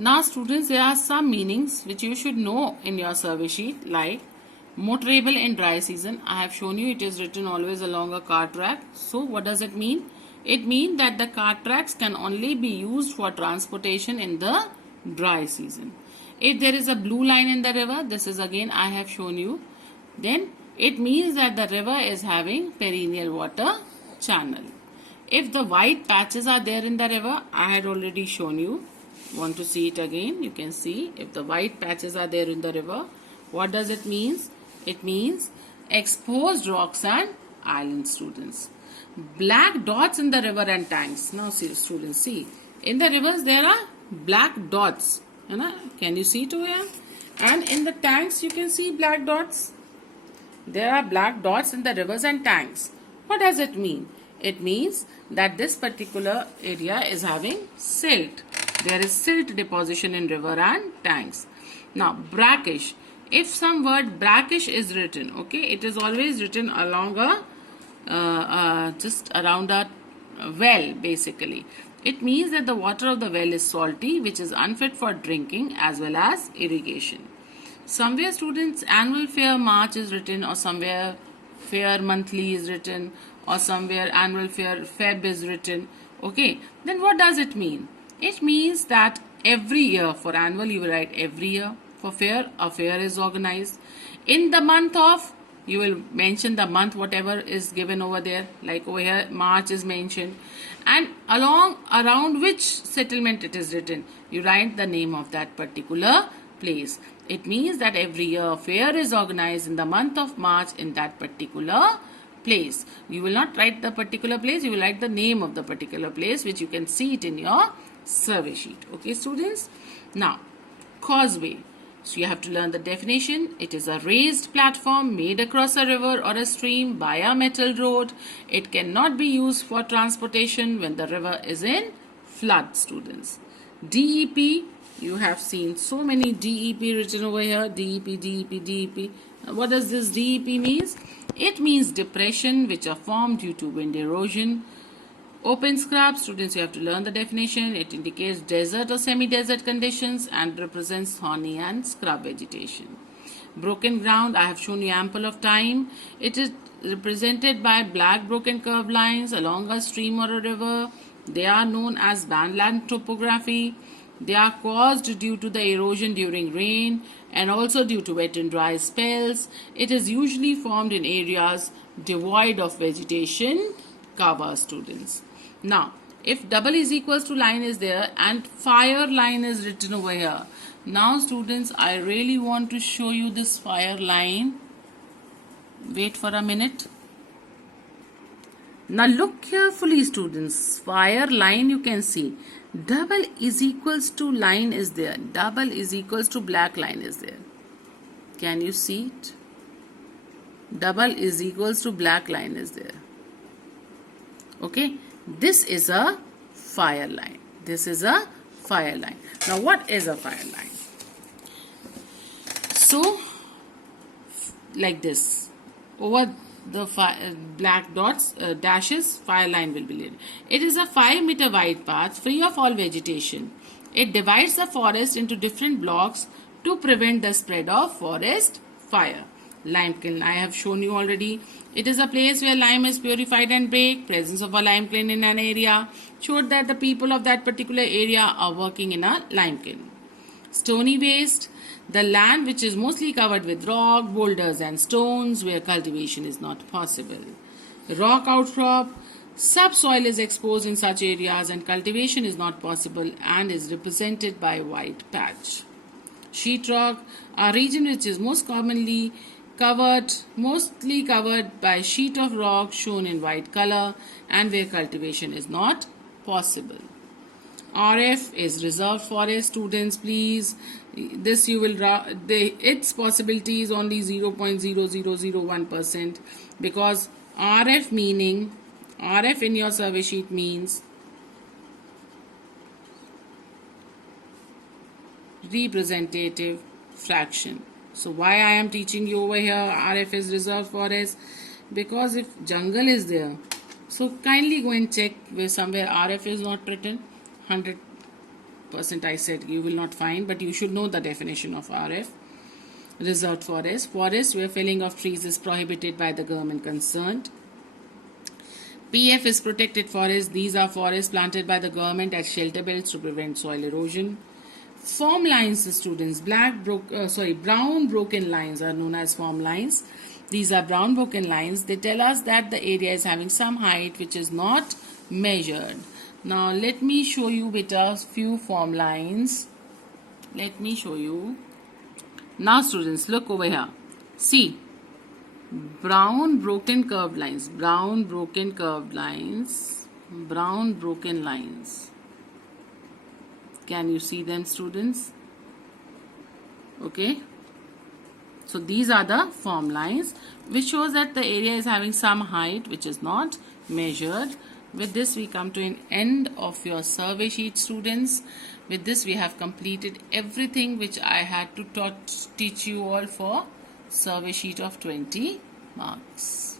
Now students, there are some meanings which you should know in your survey sheet, like motorable in dry season. I have shown you it is written always along a car track. So what does it mean? It means that the car tracks can only be used for transportation in the dry season. If there is a blue line in the river, this is again I have shown you, then it means that the river is having perennial water channel. If the white patches are there in the river, I had already shown you. Want to see it again? You can see if the white patches are there in the river. What does it mean? It means exposed rocks and islands, students. Black dots in the river and tanks. Now see, students, see. In the rivers there are black dots. Can you see it over here? And in the tanks you can see black dots. There are black dots in the rivers and tanks. What does it mean? It means that this particular area is having silt. There is silt deposition in river and tanks. Now, brackish. If some word brackish is written, okay, it is always written along just around a well, basically. It means that the water of the well is salty, which is unfit for drinking as well as irrigation. Somewhere students annual fair March is written, or somewhere fair monthly is written, or somewhere annual fair Feb is written. Okay, then what does it mean? It means that every year, for annual you will write every year. For fair, a fair is organized. In the month of, you will mention the month whatever is given over there, like over here March is mentioned, and around which settlement it is written, you write the name of that particular place. It means that every year a fair is organized in the month of March in that particular place. You will not write the particular place, you will write the name of the particular place, which you can see it in your survey sheet. Okay, students? Now, causeway. So you have to learn the definition. It is a raised platform made across a river or a stream by a metal road. It cannot be used for transportation when the river is in flood, students. DEP. You have seen so many DEP written over here. DEP, DEP, DEP. What does this DEP means? It means depression which are formed due to wind erosion. Open scrub, students, you have to learn the definition. It indicates desert or semi-desert conditions and represents thorny and scrub vegetation. Broken ground, I have shown you ample of time. It is represented by black broken curved lines along a stream or a river. They are known as bandland topography. They are caused due to the erosion during rain and also due to wet and dry spells. It is usually formed in areas devoid of vegetation cover, students. Now, if double is equals to line is there and fire line is written over here. Now, students, I really want to show you this fire line. Wait for a minute. Now, look carefully, students. Fire line you can see. Double is equals to line is there. Double is equals to black line is there. Can you see it? Double is equals to black line is there. Okay, this is a fire line. This is a fire line. Now, what is a fire line? So, like this, over the black dots, dashes, fire line will be laid. It is a 5-meter wide path free of all vegetation. It divides the forest into different blocks to prevent the spread of forest fire. Lime kiln, I have shown you already. It is a place where lime is purified and baked. Presence of a lime kiln in an area showed that the people of that particular area are working in a lime kiln. Stony waste, the land which is mostly covered with rock, boulders and stones where cultivation is not possible. Rock outcrop, subsoil is exposed in such areas and cultivation is not possible and is represented by white patch. Sheetrock, a region which is mostly covered by sheet of rock shown in white color and where cultivation is not possible. RF is reserved forest, students, please. This you will its possibility is only 0.0001% because RF in your survey sheet means representative fraction. So why I am teaching you over here RF is reserved forest? Because if jungle is there, so kindly go and check where somewhere RF is not written. 100 percent I said you will not find, but you should know the definition of RF. Reserved forest. Forest where felling of trees is prohibited by the government concerned. PF is protected forest. These are forests planted by the government as shelter belts to prevent soil erosion. Form lines, students. Brown broken lines are known as form lines. These are brown broken lines. They tell us that the area is having some height which is not measured. Now let me show you a few form lines. Let me show you. Now students, look over here. See, brown broken curved lines, brown broken curved lines, brown broken lines. Can you see them, students? Okay. So these are the form lines which shows that the area is having some height which is not measured. With this we come to an end of your survey sheet, students. With this we have completed everything which I had to teach you all for survey sheet of 20 marks.